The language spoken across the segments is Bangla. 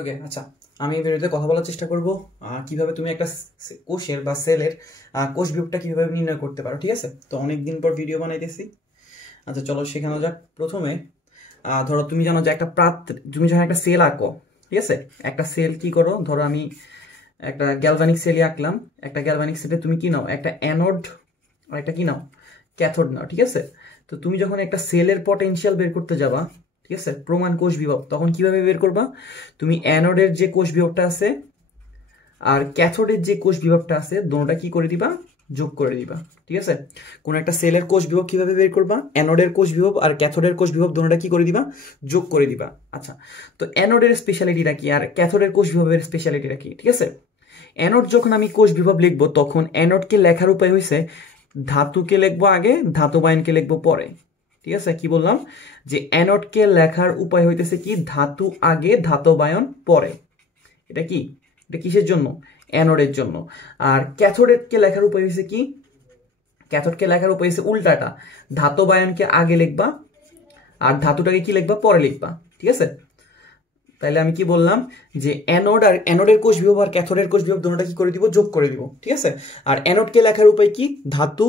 ওকে, আচ্ছা, আমি এই ভিডিওতে কথা বলার চেষ্টা করব কিভাবে তুমি একটা কোষের বা সেলের কোষ বিভাগটা কিভাবে নির্ণয় করতে পারো। ঠিক আছে, তো অনেক দিন পর ভিডিও বানাইতেছি। আচ্ছা চলো শেখানো যাক। প্রথমে ধরো তুমি জানো যে তুমি যখন একটা সেল আঁকো, ঠিক আছে, একটা সেল কি করো, ধরো আমি একটা গ্যালভানিক সেলই আঁকলাম। একটা গ্যালভানিক সেলে তুমি কি নাও, একটা অ্যানোড আর একটা কি নাও, ক্যাথোড নাও। ঠিক আছে, তো তুমি যখন একটা সেলের পটেনশিয়াল বের করতে যাবা, ঠিক আছে, প্রমাণ কোষ বিভব, তখন কিভাবে বের করবা? তুমি অ্যানোডের যে কোষ বিভবটা আছে আর ক্যাথোডের যে কোষ বিভবটা আছে দুটোটা কি করে দিবা, যোগ করে দিবা। ঠিক আছে, কোন একটা সেলের কোষ বিভব কিভাবে বের করবা? অ্যানোডের কোষ বিভব আর ক্যাথোডের কোষ বিভব দুটোটা কি করে দিবা, যোগ করে দিবা। আচ্ছা, তো অ্যানোডের স্পেশালিটিটা কি আর ক্যাথোডের কোষ বিভবের স্পেশালিটিটা কি? ঠিক আছে, অ্যানোড যখন আমি কোষ বিভব লিখবো তখন অ্যানোডকে লেখার উপায় হয়েছে ধাতুকে লিখবো আগে, ধাতব আয়নকে লিখবো পরে। ঠিক আছে, কি বললাম যে অ্যানোডকে লেখার উপায় হইতেছে কি, ধাতু আগে ধাতব আয়ন পরে। এটা কি, এটা কিসের জন্য? অ্যানোডের জন্য। আর ক্যাথোডেরকে লেখার উপায় হয়েছে কি, ক্যাথোডকে লেখার উপায় হচ্ছে উল্টাটা, ধাতব আয়নকে আগে লিখবা আর ধাতুটাকে কি লিখবা, পরে লিখবা। ঠিক আছে, তাহলে আমি কি বললাম যে অ্যানোড আর অ্যানোডের কোষ বিভব আর ক্যাথোডের কোষ বিভব দুটোটা কি করে দিব, যোগ করে দিব। ঠিক আছে, আর অ্যানোডকে লেখার উপায় কি, ধাতু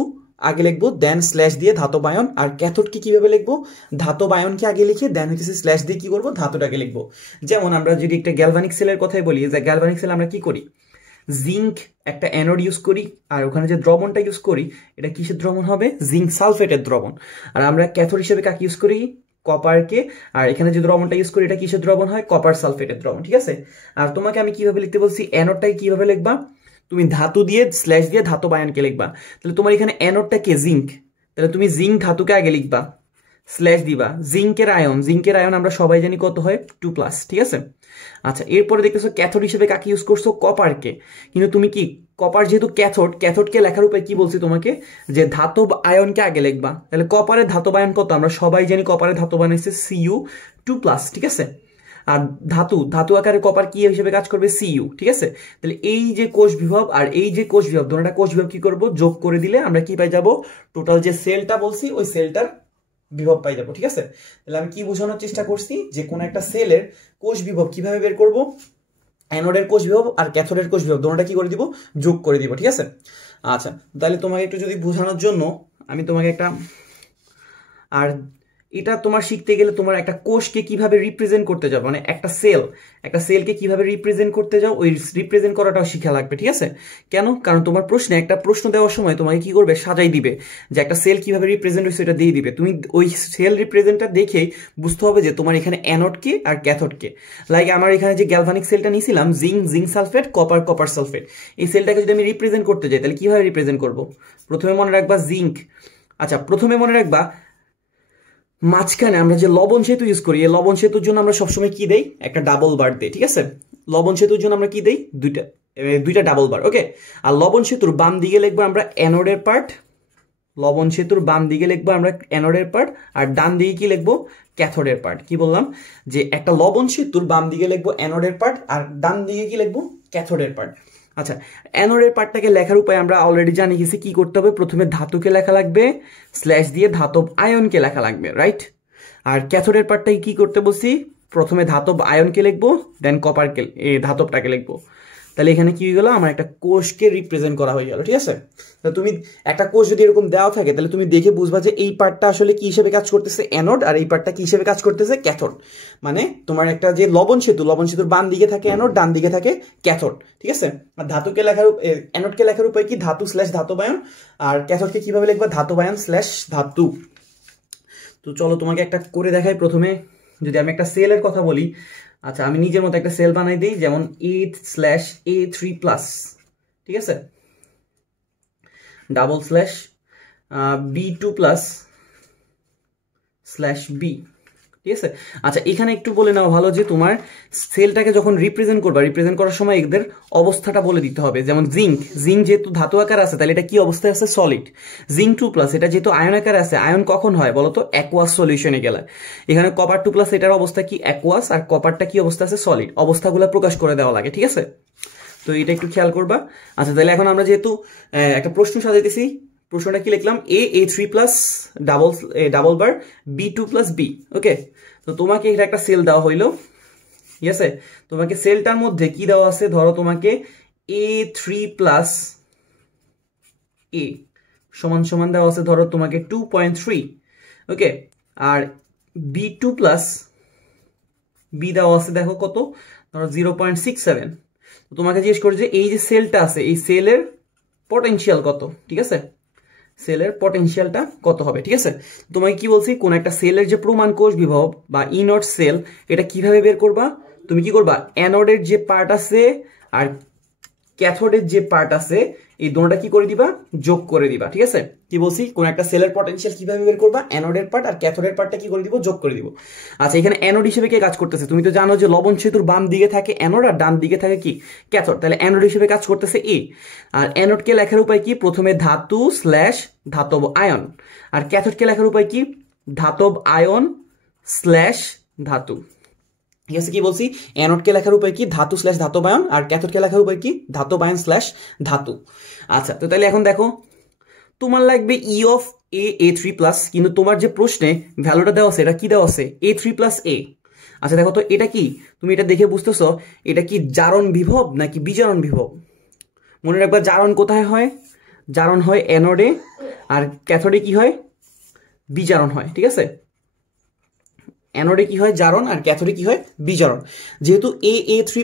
আগে লিখবো দেন স্ল্যাশ দিয়ে ধাতব আয়ন, আর ক্যাথোডকে কিভাবে লিখবো, ধাতব আয়নকে আগে লিখে দেন হচ্ছে স্ল্যাশ দিয়ে কি করবো, ধাতুটাকে লিখবো। যেমন আমরা যদি একটা গ্যালভানিক সেলের কথাই বলি, যে গ্যালভানিক সেল আমরা কি করি, জিঙ্ক একটা অ্যানোড ইউজ করি আর ওখানে যে দ্রবণটা ইউজ করি এটা কিসের দ্রবণ হবে, জিঙ্ক সালফেটের দ্রবণ। আর আমরা ক্যাথোড হিসেবে কাকে ইউজ করি, কপারকে। আর এখানে যে দ্রবণটা ইউজ করি এটা কিসের দ্রবণ হয়, কপার সালফেটের দ্রবণ। ঠিক আছে, আর তোমাকে আমি কিভাবে লিখতে বলছি, অ্যানোডটাকে কিভাবে লিখবা, তুমি ধাতু দিয়ে স্ল্যাশ দিয়ে ধাতব আয়নকে লিখবা। তাহলে তোমার এখানে অ্যানোডটা কে, জিঙ্ক, তাহলে তুমি জিঙ্ক ধাতুকে আগে লিখবা, স্ল্যাশ দিবা, জিঙ্কের আয়ন, জিঙ্কের আয়ন আমরা সবাই জানি কত হয়, 2+। ঠিক আছে, আচ্ছা এরপরে দেখতেছো ক্যাথোড হিসেবে কাকে ইউজ করছো, কপারকে। কিন্তু তুমি কি, কপার যেহেতু ক্যাথোড, ক্যাথোডকে লেখার উপায় কি বলছি তোমাকে, যে ধাতব আয়নকে আগে লিখবা। তাহলে কপারের ধাতব আয়ন কত, আমরা সবাই জানি কপারের ধাতব আয়ন হচ্ছে Cu2+। ঠিক আছে, আর ধাতু আকারে কপার কি হিসেবে কাজ করবে, Cu। ঠিক আছে, তাহলে এই যে কোষ বিভব আর এই যে কোষ বিভব দুটোটা কোষ বিভব কি করব, যোগ করে দিলে আমরা কি পাই যাব, টোটাল যে সেলটা বলছি ওই সেলটার বিভব পাই যাবো। ঠিক আছে, তাহলে আমি কি বোঝানোর চেষ্টা করছি, যে কোন একটা সেলের কোষ বিভব কিভাবে বের করব, অ্যানোডের কোষ বিভব আর ক্যাথোডের কোষ বিভব দুটোটা কি করে দিব, যোগ করে দিব। ঠিক আছে, আচ্ছা তাহলে তোমাকে একটু যদি বোঝানোর জন্য আমি তোমাকে একটা, আর এটা তোমার শিখতে গেলে তোমার একটা কোষকে কিভাবে রিপ্রেজেন্ট করতে যাও, মানে একটা সেলকে কিভাবে রিপ্রেজেন্ট করতে যাও, ওই রিপ্রেজেন্ট করাটাও শিখা লাগবে। ঠিক আছে, কেন? কারণ তোমার প্রশ্নে একটা প্রশ্ন দেওয়ার সময় তোমাকে কি করবে, সাজাই দিবে যে একটা সেল কিভাবে রিপ্রেজেন্ট হয়েছে এটা দিয়ে দিবে। তুমি ওই সেল রিপ্রেজেন্টটা দেখেই বুঝতে হবে যে তোমার এখানে অ্যানোডকে আর ক্যাথোডকে। লাইক আমার এখানে যে গ্যালভানিক সেলটা নিয়েছিলাম, জিঙ্ক সালফেট, কপার সালফেট, এই সেলটাকে যদি আমি রিপ্রেজেন্ট করতে যাই তাহলে কিভাবে রিপ্রেজেন্ট করব? প্রথমে মনে রাখবা জিঙ্ক, আচ্ছা প্রথমে মনে রাখবা মাঝখানে আমরা যে লবণ সেতু ইউজ করি, এই লবণ সেতুর জন্য আমরা সবসময় কি দেই, একটা ডাবল বার দেই। ঠিক আছে, লবণ সেতুর জন্য আমরা কি দেই, দুইটা ডাবল বার। ওকে, আর লবণ সেতুর বাম দিকে লিখবো আমরা অ্যানোডের পার্ট, লবণ সেতুর বাম দিকে লিখবো আমরা অ্যানোডের পার্ট, আর ডান দিকে কি লিখবো, ক্যাথোডের পার্ট। কি বললাম, যে একটা লবণ সেতুর বাম দিকে লিখবো অ্যানোডের পার্ট আর ডান দিকে কি লিখবো, ক্যাথোডের পার্ট। আচ্ছা, অ্যানোডের পার্টটাকে লেখার উপায় আমরা অলরেডি জানি গেছি, কি করতে হবে, প্রথমে ধাতুকে লেখা লাগবে, স্ল্যাশ দিয়ে ধাতব আয়নকে লেখা লাগবে, রাইট। আর ক্যাথোডের পার্টটাকে কি করতে বলছি, প্রথমে ধাতব আয়নকে লিখবো দেন কপারকে, ধাতবটাকে লিখবো। তাহলে এখানে কি হয়ে গেল, আমার একটা কোষকে রিপ্রেজেন্ট করা হয়ে গেল। ঠিক আছে, তো তুমি একটা কোষ যদি এরকম দেওয়া থাকে তাহলে তুমি দেখে বুঝবা যে এই পার্টটা আসলে কি হিসেবে কাজ করতেছে, অ্যানোড, আর এই পার্টটা কি হিসেবে কাজ করতেছে, ক্যাথোড। মানে তোমার একটা যে লবণ সেতুর বাম দিকে থাকে অ্যানোড, ডান দিকে থাকে ক্যাথোড। ঠিক আছে, আর ধাতুকে লেখার অ্যানোডকে লেখার উপায় কি, ধাতু স্ল্যাশ ধাতব আয়ন, আর ক্যাথোডকে কিভাবে লিখবা, ধাতব আয়ন স্ল্যাশ ধাতু। তো চলো তোমাকে একটা করে দেখাই। প্রথমে যদি আমি একটা সেলের কথা বলি, আচ্ছা আমি নিজের মতো একটা সেল বানাই দিই, যেমন A/A3+। ঠিক আছে, ডাবল স্ল্যাশ B2+/B। ঠিক আছে, আচ্ছা এখানে একটু বলে নেওয়া ভালো যে তোমার সেলটাকে যখন রিপ্রেজেন্ট করার সময় এদের অবস্থাটা বলে দিতে হবে। যেমন জিঙ্ক যেহেতু ধাতু আকার আছে তাহলে এটা কি অবস্থায় আছে, সলিড। জিঙ্ক 2+, এটা যেহেতু আয়ন আকারে আছে, আয়ন কখন হয় বলতো, অ্যাকুয়াস সলিউশনে গেলে। এখানে কপার 2+, এটার অবস্থা কি, অ্যাকুয়াস, আর কপারটা কি অবস্থা আছে, সলিড। অবস্থাগুলো প্রকাশ করে দেওয়া লাগে। ঠিক আছে, তো এটা একটু খেয়াল করবা। আচ্ছা তাহলে এখন আমরা যেহেতু একটা প্রশ্ন সাজাইতেছি, প্রশ্নটা কি লিখলাম, A3+ ডাবল বার B2+B। ওকে, তো তোমাকে এটা একটা সেল দেওয়া হইলো, ঠিক আছে, তোমাকে সেলটার মধ্যে কি দেওয়া আছে, ধরো তোমাকে A3 + A সমান সমান দেওয়া আছে ধরো তোমাকে 2.3, ওকে, আর B2 + B দেওয়া আছে দেখো কত, ধরো 0.67। তোমাকে জিজ্ঞেস করে যে এই যে সেলটা আছে এই সেলের পটেনশিয়াল কত, ঠিক আছে, সেলের পটেনশিয়ালটা কত হবে, ঠিক আছে। তোমাকে কি বলছি, কোন একটা সেলের যে প্রমাণ কোষ বিভব বা ই নট সেল, এটা কিভাবে বের করবা, তুমি কি করবা, অ্যানোডের যে পার্ট আছে আর ক্যাথোডের যে পার্ট আছে এই দুটোটা কি করে দিবা, যোগ করে দিবা, ঠিক আছে। কি বলছি, কোন একটা সেলের পটেনশিয়াল কিভাবে বের করবা, অ্যানোডের পার্ট আর ক্যাথোডের পার্টটা কি করে দিব, যোগ করে দিব। আচ্ছা, এখানে অ্যানোড হিসেবে কে কাজ করতেছে, তুমি তো জানো যে লবণ সেতুর বাম দিকে থাকে অ্যানোড আর ডান দিকে থাকে কি, ক্যাথোড, তাহলে অ্যানোড হিসেবে কাজ করতেছে এ। আর অ্যানোডকে লেখার উপায় কি, প্রথমে ধাতু / ধাতব আয়ন, আর ক্যাথোডকে লেখার উপায় কি, ধাতব আয়ন / ধাতু, ঠিক আছে। কি বলছি, অ্যানোডকে লেখার উপায় কি, ধাতু / ধাতব আয়ন, আর ক্যাথোডকে লেখার উপায় কি, ধাতব আয়ন / ধাতু। আচ্ছা, তো তাহলে এখন দেখো তোমার লাগবে A3+, কিন্তু তোমার যে প্রশ্নে ভ্যালুটা দেওয়া আছে এটা কি দেওয়া আছে, A3+A। আচ্ছা দেখো তো এটা কি, তুমি এটা দেখে বুঝতেছো এটা কি জারণ বিভব নাকি বিজারণ বিভব। মনে রাখবা জারণ কোথায় হয়, জারণ হয় অ্যানোডে, আর ক্যাথোডে কি হয়, বিজারণ হয়, ঠিক আছে। অ্যানোডে কি হয় জারণ আর ক্যাথোডে কি হয় বিজারণ। যেহেতু A3+,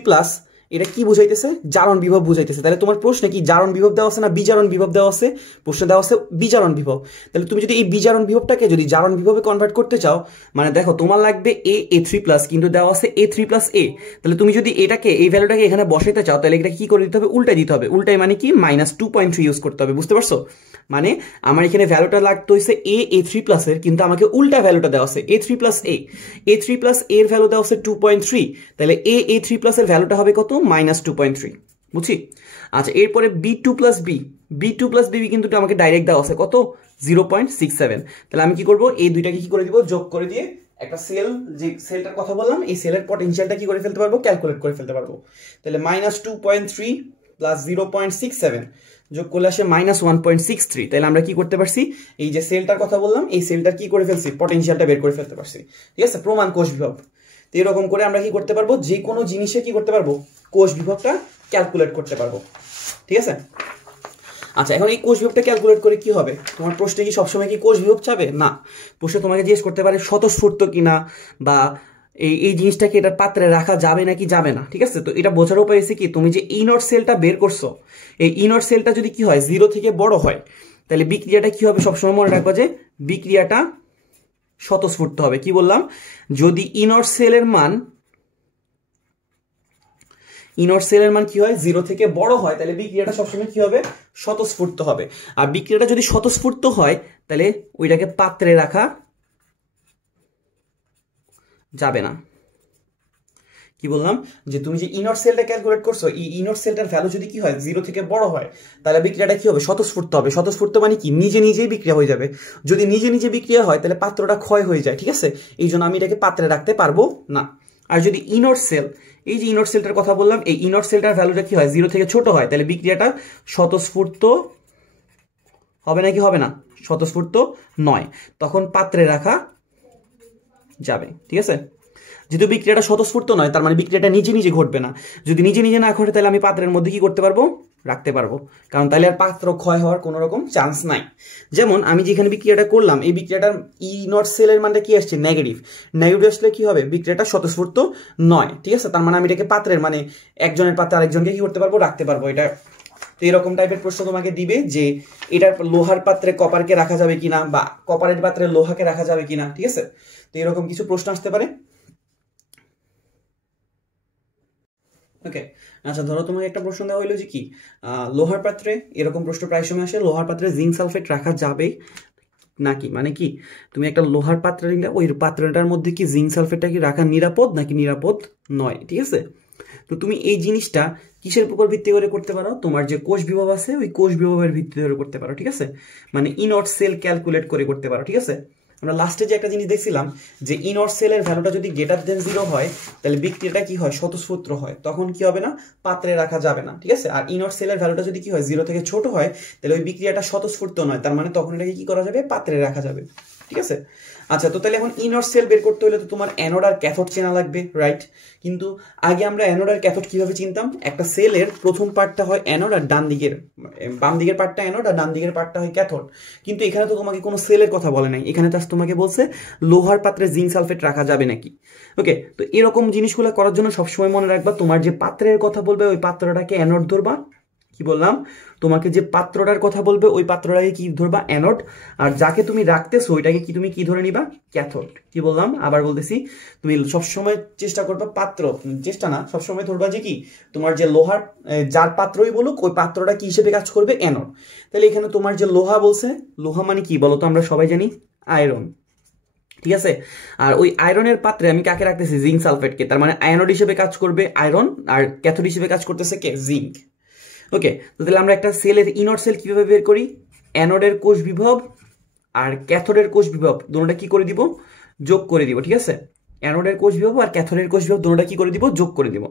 এটা কি বুঝাইতেছে, জারণ বিভব বুঝাইতেছে। তাহলে তোমার প্রশ্নে কি জারণ বিভব দেওয়া আছে না বিজারণ বিভব দেওয়া আছে, প্রশ্নে দেওয়া আছে বিজারণ বিভব। তাহলে তুমি যদি এই বিজারণ বিভবটাকে যদি জারণ বিভবে কনভার্ট করতে চাও, মানে দেখো তোমার লাগবে A3+, কিন্তু দেওয়া আছে A3+A, তাহলে তুমি যদি এটাকে এই ভ্যালুটাকে এখানে বসাইতে চাও তাহলে এটা কি করে দিতে হবে, উল্টাই দিতে হবে। উল্টাই মানে কি, -2.3 ইউজ করতে হবে, বুঝতে পারছো। মানে আমার এখানে ভ্যালুটা লাগতো হইছে A3+ এর, কিন্তু আমাকে উল্টা ভ্যালুটা দেওয়া আছে A3+A। A3+A এর ভ্যালু দেওয়া আছে 2.3, তাহলে A3+ এর ভ্যালুটা হবে কত, -2.3, বুঝছি। আচ্ছা, এরপরে B2+B কিন্তু আমাকে ডাইরেক্ট দেওয়া আছে কত, 0.67। তাহলে আমি কি করব, এই দুইটাকে কি করে দিব, যোগ করে দিয়ে একটা সেল, যে সেলটার কথা বললাম এই সেলের পটেনশিয়ালটা কি করে ফেলতে পারবো, ক্যালকুলেট করে ফেলতে পারবো। তাহলে -2.3 + 0.67 যোগ করলে আসে -1.63। তাহলে আমরা কি করতে পারছি, এই যে সেলটার কথা বললাম এই সেলটার কি করে ফেলছি, পটেনশিয়ালটা বের করে ফেলতে পারছি, ঠিক আছে, প্রমাণ কোষ বিভব। তো এরকম করে আমরা কি করতে পারবো, যে কোনো জিনিসে কি করতে পারবো, কোষ বিভবটা ক্যালকুলেট করতে পারবো, ঠিক আছে। আচ্ছা, এখন এই কোষ বিভবটা ক্যালকুলেট করে কি হবে, তোমার প্রশ্নে কি সবসময় কি কোষ বিভব চাবে, না, প্রশ্নে তোমাকে জিজ্ঞেস করতে পারে স্বতঃস্ফূর্ত কিনা, বা এই জিনিসটাকে এটার পাত্রে রাখা যাবে নাকি যাবে না, ঠিক আছে। তো এটা বোঝার উপায় হচ্ছে কি, তুমি যে ই নট সেলটা বের করছো, এই ই নট সেলটা যদি কি হয় 0 থেকে বড় হয়, তাহলে বিক্রিয়াটা কি হবে, সবসময় মনে রাখবা যে বিক্রিয়াটা স্বতঃস্ফূর্ত হবে। কি বললাম, যদি ই নট সেলের মান কি হয় 0 থেকে বড় হয়, তাহলে বিক্রিয়াটা সবসময় কি হবে, স্বতঃস্ফূর্ত হবে। আর বিক্রিয়াটা যদি স্বতঃস্ফূর্ত হয় তাহলে ওইটাকে পাত্রে রাখা যাবে না। কি বললাম, যে তুমি যে ইনট সেলটা ক্যালকুলেট করছো, এই ইনট সেলটার ভ্যালু যদি কি হয় 0 থেকে বড় হয়, তাহলে বিক্রিয়াটা কি হবে, স্বতঃস্ফূর্ত হবে। স্বতঃস্ফূর্ত মানে কি, নিজে নিজেই বিক্রিয়া হয়ে যাবে। যদি নিজে নিজে বিক্রিয়া হয় তাহলে পাত্রটা ক্ষয় হয়ে যায়, ঠিক আছে, এই জন্য আমি এটাকে পাত্রে রাখতে পারবো না। আর যদি ইনট সেল, এই যে ইনট সেলটার কথা বললাম, এই ইনট সেলটার ভ্যালুটা কি হয় 0 থেকে ছোট হয়, তাহলে বিক্রিয়াটা স্বতঃস্ফূর্ত হবে নাকি হবে না, স্বতঃস্ফূর্ত নয়, তখন পাত্রে রাখা যাবে, ঠিক আছে। যেহেতু বিক্রিয়াটা স্বতঃস্ফূর্ত নয়, তার মানে বিক্রিয়াটা নিজে নিজে ঘটবে না। যদি নিজে নিজে না ঘটে তাহলে আমি পাত্রের মধ্যে কি করতে পারবো, রাখতে পারবো, কারণ তাহলে আর পাত্র ক্ষয় হওয়ার কোনো রকম চান্স নাই। যেমন আমি যেখানে বিক্রিয়াটা করলাম, এই বিক্রিয়াটার ই নট সেলের মানটা কি আসছে, নেগেটিভ। নেগেটিভ আসলে কি হবে, বিক্রিয়াটা স্বতঃস্ফূর্ত নয়, ঠিক আছে। তার মানে আমি এটাকে পাত্রের, মানে একজনের পাত্রে আরেকজনকে কি করতে পারবো, রাখতে পারবো। এটা তো এরকম টাইপের প্রশ্ন তোমাকে দিবে যে এটার লোহার পাত্রে কপারকে রাখা যাবে কিনা, বা কপারের পাত্রে লোহাকে রাখা যাবে কিনা, ঠিক আছে। তো এরকম কিছু প্রশ্ন আসতে পারে। ওকে, আচ্ছা ধরো তোমাকে একটা প্রশ্ন দেওয়া হইলো যে কি, লোহার পাত্রে, এরকম প্রশ্ন প্রায় সময় আসে, লোহার পাত্রে জিঙ্ক সালফেট রাখা যাবে নাকি, মানে কি তুমি একটা লোহার পাত্র নিলে ওই পাত্রটার মধ্যে কি জিঙ্ক সালফেটটা কি রাখা নিরাপদ নাকি নিরাপদ নয়, ঠিক আছে। তো তুমি এই জিনিসটা কিসের উপর ভিত্তি করে করতে পারো, তোমার যে কোষ বিভব আছে ওই কোষ বিভবের ভিত্তি করে করতে পারো, ঠিক আছে। মানে ইনট সেল ক্যালকুলেট করে করতে পারো, ঠিক আছে। আমরা লাস্টে যে একটা জিনিস দেখছিলাম যে ইনট সেলের ভ্যালুটা যদি গ্রেটার দেন 0 হয় তাহলে বিক্রিয়াটা কি হয়, স্বতঃস্ফূর্ত হয়, তখন কি হবে না, পাত্রে রাখা যাবে না, ঠিক আছে। আর ইনট সেলের ভ্যালুটা যদি কি হয় 0 থেকে ছোট হয় তাহলে ওই বিক্রিয়াটা স্বতঃস্ফূর্ত নয়, তার মানে তখন এটাকে কি করা যাবে, পাত্রে রাখা যাবে। ঠিক আছে। আচ্ছা, তো তাহলে এখন ইনর সেল বের করতে হলে তো তোমার অ্যানোড আর ক্যাথোড চেনা লাগবে, রাইট? কিন্তু আগে আমরা অ্যানোড আর ক্যাথোড কিভাবে চিনতাম? একটা সেলের প্রথম পার্টটা হয় অ্যানোড আর বাম দিকের পার্টটা অ্যানোড আর ডান দিকের পার্টটা হয় ক্যাথোড। কিন্তু এখানে তো তোমাকে কোনো সেলের কথা বলে নাই, এখানে তো তোমাকে বলছে লোহার পাত্রে জিঙ্ক সালফেট রাখা যাবে নাকি। ওকে, তো এরকম জিনিসগুলো করার জন্য সবসময় মনে রাখবা, তোমার যে পাত্রের কথা বলবে ওই পাত্রটাকে অ্যানোড ধরবা। কি বললাম? তোমাকে যে পাত্রটার কথা বলবে ওই পাত্রটাকে কি ধরবা? অ্যানোড। আর যাকে তুমি রাখতেছো ওইটাকে তুমি কি ধরে নিবা? ক্যাথোড। কি বললাম? আবার বলতেছি, তুমি সবসময় চেষ্টা করবা চেষ্টা না, সবসময় ধরবা যে কি তোমার যে লোহার যার পাত্রই বলুক ওই পাত্রটা কি হিসেবে কাজ করবে? অ্যানোড। তাহলে এখানে তোমার যে লোহা বলছে, লোহা মানে কি বলো তো? আমরা সবাই জানি আয়রন, ঠিক আছে। আর ওই আয়রনের পাত্রে আমি কাকে রাখতেছি? জিঙ্ক সালফেটকে। তার মানে অ্যানোড হিসেবে কাজ করবে আয়রন, আর ক্যাথোড হিসেবে কাজ করতেছে কে? জিঙ্ক। ওকে, তো তাহলে আমরা একটা সেলের ইনর সেল কিভাবে বের করি? অ্যানোডের কোষ বিভব আর ক্যাথোডের কোষ বিভব দুটোটা কি করে দিব? যোগ করে দিব, ঠিক আছে। অ্যানোডের কোষ বিভব আর ক্যাথোডের কোষ বিভব দুটোটা কি করে দিব? যোগ করে দিব।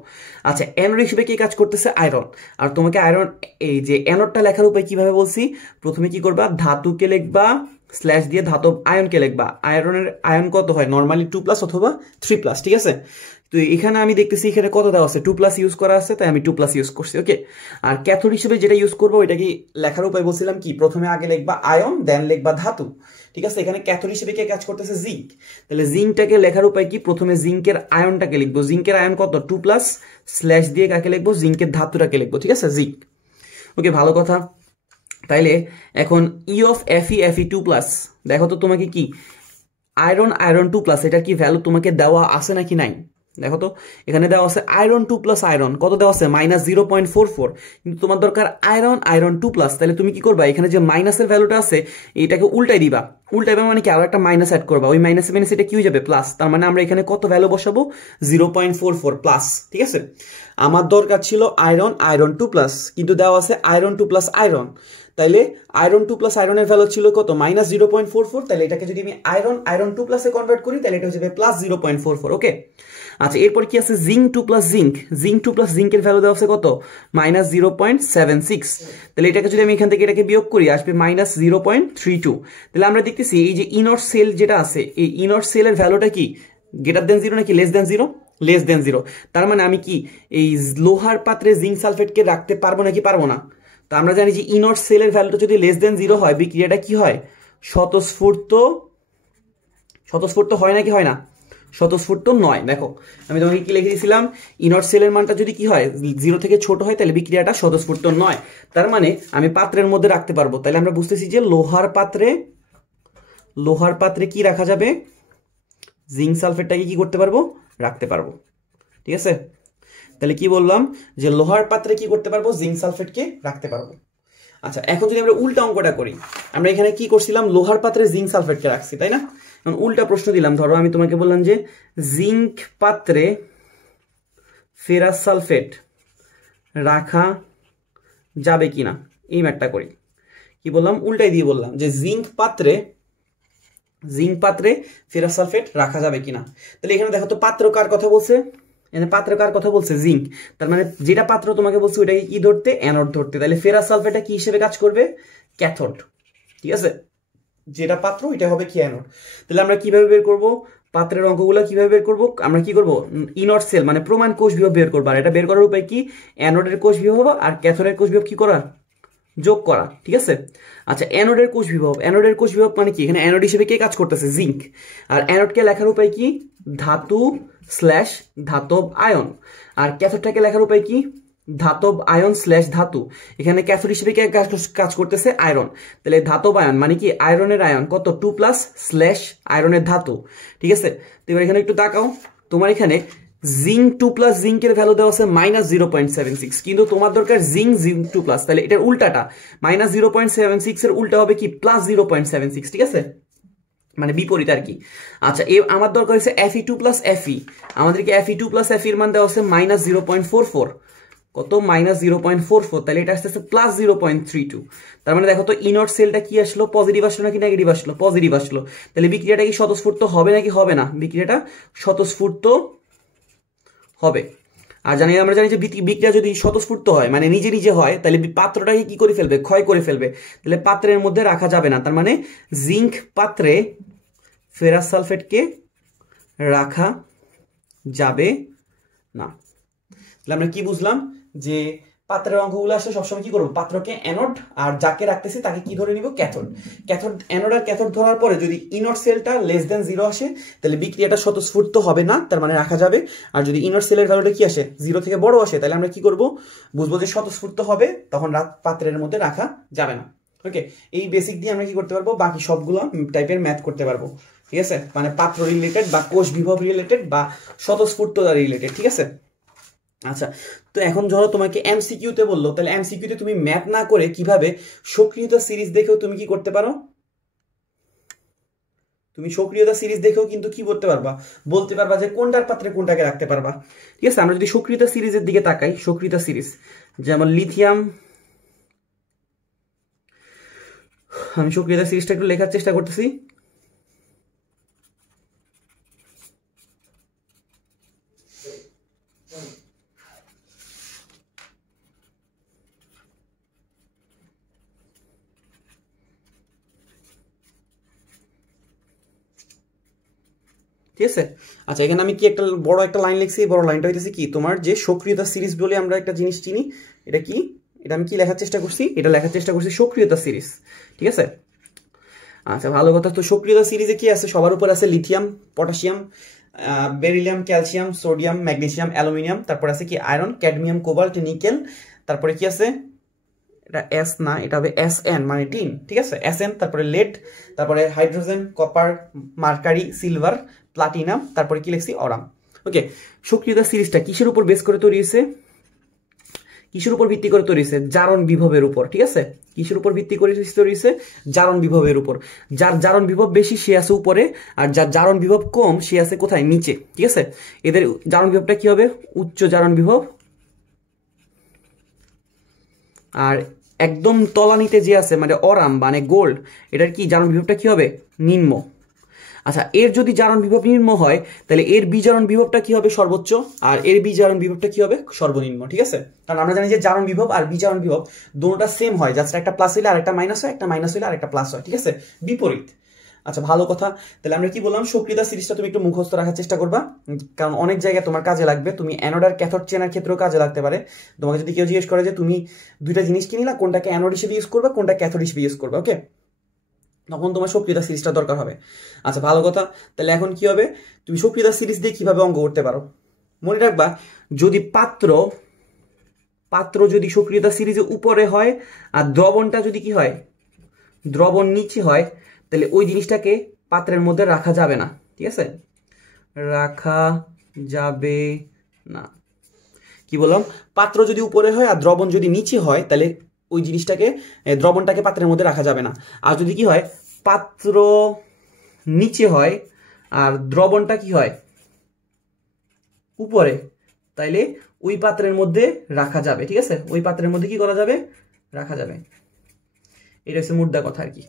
আচ্ছা, অ্যানোড হিসেবে কি কাজ করতেছে? আয়রন। আর তোমাকে আয়রন, এই যে অ্যানোডটা লেখার উপায় কিভাবে বলছি? প্রথমে কি করবা? ধাতুকে লিখবা, স্ল্যাশ দিয়ে ধাতব আয়নকে লিখবা। আয়রনের আয়ন কত হয়? নর্মালি 2+ অথবা 3+, ঠিক আছে। তো এখানে আমি দেখতেছি এখানে কত দেওয়া আছে? 2+ ইউজ করা আছে, তাই আমি 2+ ইউজ করছি। ওকে, আর ক্যাথোড হিসেবে যেটা ইউজ করবো ওইটা কি লেখার উপায় বলছিলাম কি? প্রথমে আগে লিখবা আয়ন, দেন লিখবা ধাতু, ঠিক আছে। এখানে ক্যাথোড হিসেবে কে কাজ করতেছে? জিঙ্ক। তাহলে জিঙ্কটাকে লেখার উপায় কি? প্রথমে জিঙ্কের আয়নটাকে লিখবো। জিঙ্কের আয়ন কত? 2+, স্ল্যাশ দিয়ে কাকে লিখবো? জিঙ্কের ধাতুটাকে লিখবো, ঠিক আছে, জিঙ্ক। ওকে, ভালো কথা। তাইলে এখন ই অফ Fe2+, দেখো তো তোমাকে কি আয়রন 2+, এটার কি ভ্যালু তোমাকে দেওয়া আছে নাকি নাই? দেখো তো এখানে দেওয়া আছে আয়রন 2+ আয়রন কত দেওয়া আছে? -0.44। কিন্তু তোমার দরকার আয়রন 2+, তাহলে তুমি কি করবা? এখানে যে মাইনাসের ভ্যালুটা আছে এটাকে উল্টাই দিবা। উল্টাইবা মানে কি? আরো একটা মাইনাস অ্যাড করবা। ওই মাইনাসে এটা কি হয়ে যাবে? প্লাস। তার মানে আমরা এখানে কত ভ্যালু বসাবো? 0.44 প্লাস, ঠিক আছে। আমার দরকার ছিল আয়রন 2+, কিন্তু দেওয়া আছে আয়রন 2+ আয়রন। তাইলে আয়রন 2+ আয়রনের ভ্যালু ছিল কত? -0.44। তাহলে এটাকে যদি আমি আয়রন 2+ এ কনভার্ট করি তাহলে এটা হয়ে যাবে +0.44। ওকে, আচ্ছা, এরপর কি আছে? জিঙ্ক 2+ জিঙ্কের ভ্যালু দেওয়া আছে কত? -0.76। তাহলে এটাকে যদি আমি এখান থেকে এটাকে বিয়োগ করি আসবে -0.32। তাহলে আমরা দেখতেছি এই যে ইনর সেল যেটা আছে, এই ইনর সেলের ভ্যালুটা কি গ্রেটার দেন 0 নাকি লেস দেন 0? Less than 0। তার মানে আমি কি এই লোহার পাত্রে জিঙ্ক সালফেটকে রাখতে পারবো নাকি পারবো না? তো আমরা জানি যে ইনর সেলের ভ্যালুটা যদি লেস দেন 0 হয় বিক্রিয়াটা কি হয়? স্বতঃস্ফূর্ত হয় নাকি হয় না? স্বতঃস্ফূর্ত নয়। দেখো আমি তোমাকে কি লিখে দিয়েছিলাম? ইনর সেলের মানটা যদি কি হয় 0 থেকে ছোট হয় তাহলে বিক্রিয়াটা স্বতঃস্ফূর্ত নয়। তার মানে আমি পাত্রের মধ্যে রাখতে পারবো। তাহলে আমরা বুঝতেছি যে লোহার পাত্রে কি রাখা যাবে? জিঙ্ক সালফেটটাকে কি করতে পারবো? রাখতে পারবো, ঠিক আছে। তাহলে কি বললাম? যে লোহার পাত্রে কি করতে পারবো? জিঙ্ক সালফেটকে রাখতে পারবো। আচ্ছা, এখন যদি আমরা উল্টা অঙ্কটা করি, আমরা এখানে কি করছিলাম? লোহার পাত্রে জিঙ্ক সালফেটকে রাখছি, তাই না? এখন উল্টা প্রশ্ন দিলাম। ধরো আমি তোমাকে বললাম যে জিঙ্ক পাত্রে ফেরাস সালফেট রাখা যাবে কিনা, এই ম্যাটটা করি। কি বললাম? উল্টাই দিয়ে বললাম যে জিঙ্ক পাত্রে ফেরাস সালফেট রাখা যাবে কিনা। তাহলে এখানে দেখো তো পাত্র কার কথা বলছে? এখানে পাত্র কার কথা বলছে? জিঙ্ক। তার মানে যেটা পাত্র তোমাকে বলছে ওইটাকে কি ধরতে? অ্যানোড ধরতে। তাহলে ফেরাস সালফেটটা কি হিসেবে কাজ করবে? ক্যাথোড, ঠিক আছে। যেটা পাত্র ওইটা হবে কি? অ্যানোড। তাহলে আমরা কিভাবে বের করব পাত্রের অঙ্কগুলো? কিভাবে বের করব? আমরা কি করব? ইনর সেল মানে প্রমাণ কোষ বিভব বের করবো। আর এটা বের করার উপায় কি? অ্যানোডের কোষ বিভব আর ক্যাথোডের কোষ বিভব কি করা? যোগ করা, ঠিক আছে। আচ্ছা, অ্যানোডের কোষ বিভব মানে কি? এখানে অ্যানোড হিসেবে কে কাজ করতেছে? জিঙ্ক। আর অ্যানোডকে লেখার উপায় কি? ধাতু স্ল্যাশ ধাতব আয়ন। আর ক্যাথোডটাকে লেখার উপায় কি? ধাতব আয়ন স্ল্যাশ ধাতু। এখানে ক্যাথোড হিসেবে কে কাজ করতেছে? আয়রন। তাহলে ধাতব আয়ন মানে কি? আয়রনের আয়ন কত? 2+ স্ল্যাশ আয়রনের ধাতু, ঠিক আছে। তো এবার এখানে একটু তাকাও, তোমার এখানে জিঙ্ক 2+ জিঙ্কের ভ্যালু দেওয়া আছে -0.76, কিন্তু তোমার দরকার জিঙ্ক 2+। তাহলে এটার উল্টাটা -0.76 এর উল্টা হবে কি? +0.76, ঠিক আছে, মানে বিপরীত আর কি। আচ্ছা, আমার দরকার হচ্ছে Fe2+ Fe। আমাদেরকে Fe2+ Fe এর মান দেওয়া আছে -0.44। কত? -0.44। তাহলে এটা আসতেছে +0.32। তার মানে দেখো তো ইনর সেলটা কি আসলো? পজিটিভ আসলো নাকি নেগেটিভ আসলো? পজিটিভ আসলো। তাহলে বিক্রিয়াটা কি স্বতঃস্ফূর্ত হবে নাকি হবে না? বিক্রিয়াটা স্বতঃস্ফূর্ত হবে। আর আমরা জানি যে বিক্রিয়া যদি স্বতঃস্ফূর্ত হয় মানে নিজে নিজে হয় তাহলে পাত্রটাকে কি করে ফেলবে? ক্ষয় করে ফেলবে। তাহলে পাত্রের মধ্যে রাখা যাবে না। তার মানে জিঙ্ক পাত্রে ফেরাস সালফেটকে রাখা যাবে না। তাহলে আমরা কি বুঝলাম যে পাত্রের অঙ্কগুলো আসলে সবসময় কি করবো, পাত্রকে অ্যানোড আর যাকে রাখতেছি তাকে কি ধরে নিব, ক্যাথোড। ক্যাথোড অ্যানোড আর ক্যাথোড ধরার পরে যদি ইনট সেলটা লেস দেন 0 আসে তাহলে বিক্রিয়াটা স্বতঃস্ফূর্ত হবে না, তার মানে রাখা যাবে। আর যদি ইনট সেলের ভ্যালুটা কি আসে, 0 থেকে বড় আসে, তাহলে আমরা কি করব, বুঝবো যে স্বতঃস্ফূর্ত হবে, তখন পাত্রের মধ্যে রাখা যাবে না। ওকে, এই বেসিক দিয়ে আমরা কি করতে পারবো, বাকি সবগুলো টাইপের ম্যাথ করতে পারবো। ঠিক আছে, মানে পাত্র রিলেটেড বা কোষ বিভব রিলেটেড বা স্বতঃস্ফূর্ততা রিলেটেড। ঠিক আছে, আচ্ছা। তো এখন ধরো তোমাকে এমসিকিউতে বললো, তাহলে এমসিকিউতে তুমি ম্যাথ না করে কিভাবে সক্রিয়তা সিরিজ দেখেও তুমি কি করতে পারো, তুমি সক্রিয়তা সিরিজ দেখেও কিন্তু কি করতে পারবা, বলতে পারবা যে কোনটার পাত্রে কোনটাকে রাখতে পারবা। ঠিক আছে, আমরা যদি সক্রিয়তা সিরিজের দিকে তাকাই, সক্রিয়তা সিরিজ যেমন লিথিয়াম, আমি সক্রিয়তা সিরিজটা একটু লেখার চেষ্টা করতেছি। ঠিক আছে, আচ্ছা এখানে আমি কি একটা বড় একটা লাইন লিখছি, বড় লাইনটা হইতেছে কি, তোমার যে সক্রিয়তা সিরিজ বলে আমরা একটা জিনিস চিনি, এটা কি, এটা আমি কি লেখার চেষ্টা করছি, এটা লেখার চেষ্টা করছি সক্রিয়তা সিরিজ। ঠিক আছে, আচ্ছা ভালো কথা। তো সক্রিয়তা সিরিজে কি আছে, সবার উপর আছে lithium, potassium, beryllium, calcium, sodium, magnesium, aluminium, তারপর আছে কি আয়রন, ক্যাডমিয়াম, কোবাল্ট, নিকেল, তারপরে কি আছে, এটা এস না, এটা হবে এস এন মানে টিন। ঠিক আছে, এস এন, তারপরে লেড, তারপরে hydrogen, copper, mercury, silver, platinum, তারপরে কি লিখছি, অরাম। ওকে, সক্রিয়তা সিরিজটা কিসের উপর বেস করে তৈরি হয়েছে, কিসের উপর ভিত্তি করে তৈরি হয়েছে, জারণ বিভবের উপর। ঠিক আছে, কিসের উপর ভিত্তি করে তৈরি হয়েছে, জারণ বিভবের উপর। যার জারণ বিভব বেশি সে আছে উপরে, আর যার জারণ বিভব কম সে আছে কোথায়, নিচে। ঠিক আছে, এদের জারণ বিভবটা কি হবে, উচ্চ জারণ বিভব। আর একদম তলানিতে যে আছে মানে অরাম মানে গোল্ড, এটার কি জারণ বিভবটা কি হবে, নিম্ন। আচ্ছা, এর যদি জারণ বিভব নিম্ন হয় তাহলে এর বিজারণ বিভবটা কি হবে, সর্বোচ্চ, আর এর বিজারণ বিভবটা কি হবে, সর্বনিম্ন। ঠিক আছে, কারণ আমরা জানি যে জারণ বিভব আর বিজারণ বিভব দুটোটা সেম হয়, জাস্ট একটা প্লাস হইলে আর একটা মাইনাস হয়, একটা মাইনাস হইলে আর একটা প্লাস হয়। ঠিক আছে, বিপরীত। আচ্ছা ভালো কথা, তাহলে আমরা কি বললাম, সক্রিয়তা সিরিজটা তুমি একটু মুখস্থ রাখার চেষ্টা করবা, কারণ অনেক জায়গায় তোমার কাজে লাগবে। তুমি অ্যানোড আর ক্যাথোড চেনার ক্ষেত্রেও কাজে লাগতে পারে। তোমাকে যদি কেউ জিজ্ঞেস করে যে তুমি দুইটা জিনিস কিনিলা, কোনটাকে অ্যানোড হিসেবে ইউজ করবে, কোনটা ক্যাথোড হিসেবে ইউজ করবে, ওকে, তখন তোমার সক্রিয়তা সিরিজটা দরকার হবে। আচ্ছা ভালো কথা, তাহলে এখন কি হবে, তুমি সক্রিয়তা সিরিজ দিয়ে কিভাবে অঙ্ক করতে পারো, মনে রাখবা, যদি পাত্র যদি সক্রিয়তা সিরিজে উপরে হয় আর দ্রবণটা যদি কি হয়, দ্রবণ নিচে হয়, তাহলে ওই জিনিসটাকে পাত্রের মধ্যে রাখা যাবে না। ঠিক আছে, রাখা যাবে না। কি বললাম, পাত্র যদি উপরে হয় আর দ্রবণ যদি নিচে হয় তাহলে ওই জিনিসটাকে, দ্রবণটাকে পাত্রের মধ্যে রাখা যাবে না। আর যদি কি হয়, পাত্র নিচে হয় আর দ্রবণটা কি হয়, উপরে, তাইলে ওই পাত্রের মধ্যে রাখা যাবে। ঠিক আছে, ওই পাত্রের মধ্যে কি করা যাবে, রাখা যাবে। এটা হচ্ছে মুদ্রা কথা আর কি।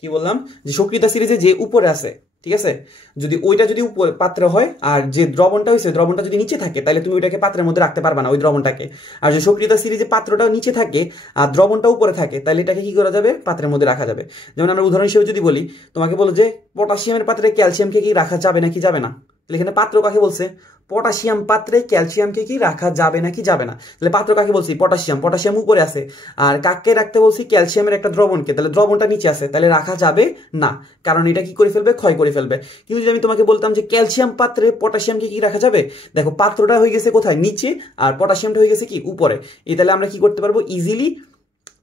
কি বললাম, যে সক্রিয়তা সিরিজে যে উপরে আছে, ঠিক আছে, যদি ওইটা যদি উপরে পাত্রে হয় আর যে দ্রবণটা হয়েছে দ্রবণটা যদি নিচে থাকে তাহলে তুমি ওইটাকে পাত্রের মধ্যে রাখতে পারবা না, ওই দ্রবণটাকে। আর যদি সক্রিয়তা সিরিজে পাত্রটা নিচে থাকে আর দ্রবণটা উপরে থাকে তাহলে এটাকে কি করা যাবে, পাত্রের মধ্যে রাখা যাবে। যেমন আমরা উদাহরণ হিসেবে যদি বলি, তোমাকে বলো যে পটাশিয়ামের পাত্রে ক্যালসিয়ামকে কি রাখা যাবে নাকি যাবে না, তাহলে এখানে পাত্র কাকে বলছে, পটাশিয়াম পাত্রে ক্যালসিয়ামকে কি রাখা যাবে নাকি যাবে না। তাহলে পাত্র কাকে বলছি, পটাশিয়াম, পটাশিয়াম উপরে আছে, আর কাকে রাখতে বলছি, ক্যালসিয়ামের একটা দ্রবণকে, তাহলে দ্রবণটা নিচে আছে, তাহলে রাখা যাবে না, কারণ এটা কি করে ফেলবে, ক্ষয় করে ফেলবে। কিন্তু যদি আমি তোমাকে বলতাম যে ক্যালসিয়াম পাত্রে পটাশিয়ামকে কি রাখা যাবে, দেখো পাত্রটা হয়ে গেছে কোথায়, নিচে, আর পটাশিয়ামটা হয়ে গেছে কি উপরে। এই তাহলে আমরা কি করতে পারবো, ইজিলি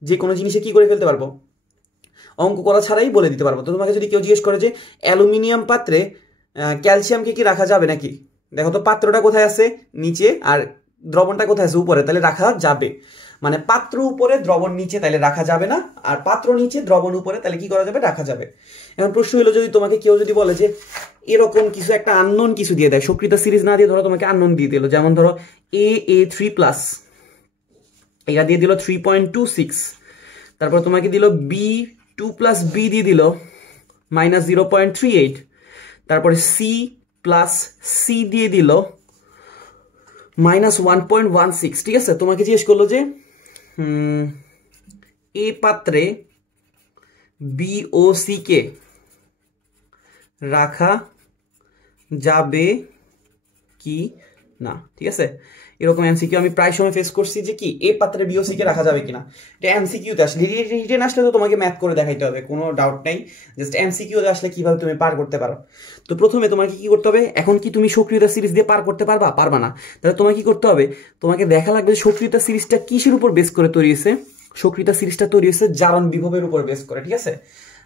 যে কোনো জিনিসে কি করে ফেলতে পারবো, অঙ্ক করা ছাড়াই বলে দিতে পারবো। তো তোমাকে যদি কেউ জিজ্ঞেস করে যে অ্যালুমিনিয়াম পাত্রে ক্যালসিয়ামকে কি রাখা যাবে নাকি, দেখো তো পাত্রটা কোথায় আছে, নিচে, আর দ্রবণটা কোথায় আছে, উপরে, তাহলে রাখা যাবে। মানে পাত্র উপরে দ্রবণ নিচে, তাহলে রাখা যাবে না, আর পাত্র নিচে দ্রবণ উপরে, তাহলে কি করা যাবে, রাখা যাবে। এখন প্রশ্ন হলো, যদি তোমাকে কেউ যদি বলে যে এরকম কিছু একটা আননোন কিছু দিয়ে দেয়, সক্রিয়তা সিরিজ না দিয়ে ধরো তোমাকে আননোন দিয়ে দিল, যেমন ধরো A3+, এটা দিয়ে দিল 3.26, তারপর তোমাকে দিল B2+B দিয়ে দিল -0.38, তারপরে C+C দিয়ে দিল -1.16। ঠিক আছে, তোমাকে জিজ্ঞেস করলো যে এ পাত্রে BOC কে রাখা যাবে কি না, ঠিক আছে। এরকম এমসিকিউ আমি প্রায় সময় ফেস করছি যে কি এই পাত্রে বিওসি কে রাখা যাবে কিনা। এটা এমসিকিউতে আসলে, রিটেন আসলে তো তোমাকে ম্যাথ করে দেখাইতে হবে, কোনো ডাউট নাই। জাস্ট এমসিকিউতে আসলে কিভাবে তুমি পার করতে পারো। তো প্রথমে তোমাকে কি করতে হবে, এখন কি তুমি সক্রিয়তা সিরিজ দিয়ে পার করতে পারবা? পারবা না। তাহলে তোমাকে কি করতে হবে, তোমাকে দেখা লাগবে সক্রিয়তা সিরিজটা কিসের উপর বেস করে তৈরি হয়েছে। সক্রিয়তা সিরিজটা তৈরি হয়েছে জারণ বিভবের উপর বেস করে, ঠিক আছে।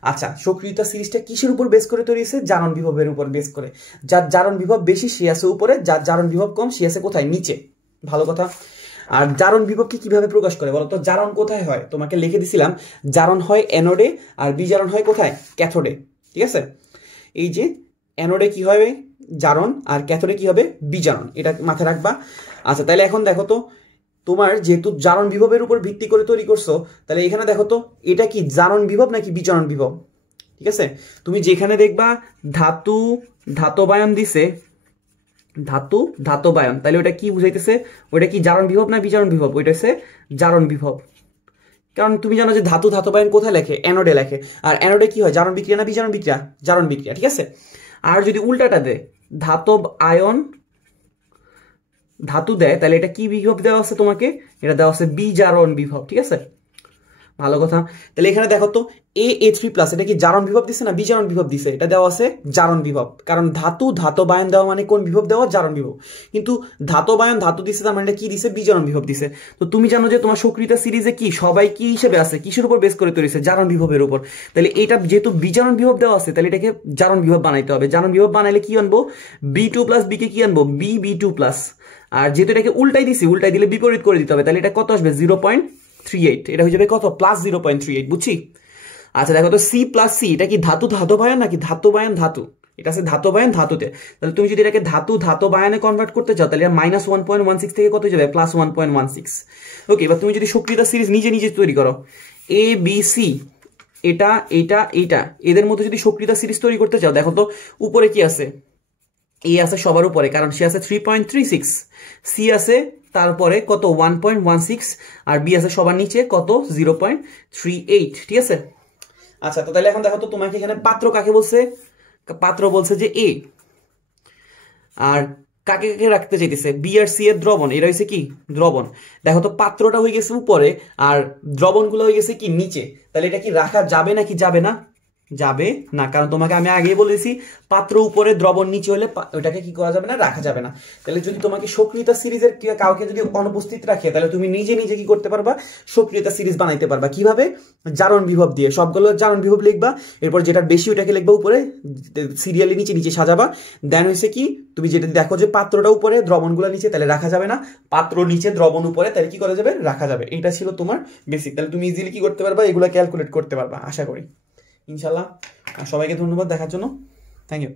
আচ্ছা, সক্রিয়তা সিরিজটা কিসের উপর বেস করে তৈরি হয়েছে? জারণ বিভবের উপর বেস করে। যার জারণ বিভব বেশি সে আছে উপরে, যার জারণ বিভব কম সে আছে কোথায়? নিচে। ভালো কথা। আর জারণ বিভবকে কিভাবে প্রকাশ করে বলো তো? জারণ কোথায় হয়? তোমাকে লিখে দিছিলাম, জারণ হয় অ্যানোডে আর বিজারণ হয় কোথায়? ক্যাথোডে, ঠিক আছে। এই যে অ্যানোডে কি হবে? জারণ, আর ক্যাথোডে কি হবে? বিজারণ। এটা মাথায় রাখবা। আচ্ছা, তাহলে এখন দেখো তো, তোমার যেহেতু জারণ বিভবের উপর ভিত্তি করে তৈরি করছো, তাহলে এখানে দেখো তো এটা কি জারণ বিভব নাকি বিজারণ বিভব? ঠিক আছে, তুমি যেখানে দেখবা ধাতু ধাতবায়ন দিছে, ধাতু ধাতবায়ন, তাহলে ওটা কি বুঝাইতেছে? ওটা কি জারণ বিভব না বিজারণ বিভব? ওইটা হচ্ছে জারণ বিভব। কারণ তুমি জানো যে ধাতু ধাতবায়ন কোথায় লেখে? অ্যানোডে লেখে। আর অ্যানোডে কি হয়? জারণ বিক্রিয়া না বিজারণ বিক্রিয়া? জারণ বিক্রিয়া, ঠিক আছে। আর যদি উল্টাটা দেয়, ধাতব আয়ন ধাতু দেয়, তাহলে এটা কি বিভব দেওয়া আছে তোমাকে? এটা দেওয়া আছে বিজারণ বিভব, ঠিক আছে। ভালো কথা। তাহলে এখানে দেখো তো A3+, এটা কি জারণ বিভব দিছে না বিজারণ বিভব দিছে? এটা দেওয়া আছে জারণ বিভব, কারণ ধাতু ধাতবায়ন দেওয়া মানে কোন বিভব দেওয়া? জারণ বিভব। কিন্তু ধাতবায়ন ধাতু দিছে, তার মানে এটা কি দিছে? বিজারণ বিভব দিছে। তো তুমি জানো যে তোমার সক্রিয়তা সিরিজে কি সবাই কি হিসেবে আছে? কিসের উপর বেস করে তৈরি হয়েছে? জারণ বিভবের উপর। তাহলে এটা যেহেতু বিজারণ বিভব দেওয়া আছে, তাহলে এটাকে জারণ বিভব বানাইতে হবে। জারণ বিভব বানাইলে কি আনবো? B2+B কে কি আনবো? B2+। আর যেহেতু এটাকে উল্টাই দিছি, উল্টাই দিলে বিপরীত করে দিতে হবে, তাহলে এটা কত আসবে? 0.38। এটা হয়ে যাবে কত? প্লাস 0.38, বুঝছি। আচ্ছা দেখো তো C+C, এটা কি ধাতু ধাতবায়ন নাকি ধাতবায়ন ধাতু? এটা আছে ধাতবায়ন ধাতুতে। তাহলে তুমি যদি এটাকে ধাতু ধাতবায়নে কনভার্ট করতে চাও, তাহলে -1.16 থেকে কত যাবে? +1.16। ওকে, এবার তুমি যদি সক্রিয়তা সিরিজ নিজে নিজে তৈরি করো, ABC, এটা এটা এটা, এদের মধ্যে যদি সক্রিয়তা সিরিজ তৈরি করতে চাও, দেখো তো উপরে কি আছে? এ আছে সবার উপরে, কারণ সে আছে 3.36, সি আছে তারপরে কত? 1.16, আর বি আছে সবার নিচে কত? 0.38, ঠিক আছে। আচ্ছা, তো তাহলে এখন দেখো তো তোমাকে এখানে পাত্র কাকে বলছে? পাত্র বলছে যে এ। আর কাকে কাকে রাখতে চাইতেছে? বি আর সি এর দ্রবণ। এটা হয়েছে কি? দ্রবণ। দেখো তো পাত্রটা হয়ে গেছে উপরে আর দ্রবণগুলো হয়ে গেছে কি? নিচে। তাহলে এটা কি রাখা যাবে নাকি যাবে না? যাবে না, কারণ তোমাকে আমি আগেই বলেছি পাত্র উপরে দ্রবণ নিচে হলে ওটাকে কি করা যাবে না? রাখা যাবে না। তাহলে যদি তোমাকে সক্রিয়তা সিরিজের কাউকে যদি অনুপস্থিত রাখে, তাহলে তুমি নিজে নিজে কি করতে পারবা? সক্রিয়তা সিরিজ বানাইতে পারবা। কিভাবে? জারণ বিভব দিয়ে। সবগুলো জারণ বিভব লিখবা, এরপর যেটা বেশি ওটাকে লিখবা উপরে, সিরিয়ালি নিচে নিচে সাজাবা। দেন হয়েছে কি, তুমি যেটা দেখো যে পাত্রটা উপরে দ্রবণগুলো নিচে, তাহলে রাখা যাবে না। পাত্র নিচে দ্রবণ উপরে, তাহলে কি করা যাবে? রাখা যাবে। এটা ছিল তোমার বেসিক। তাহলে তুমি ইজিলি কি করতে পারবা? এগুলো ক্যালকুলেট করতে পারবা আশা করি, ইনশাল্লাহ। সবাইকে ধন্যবাদ দেখার জন্য। Thank you.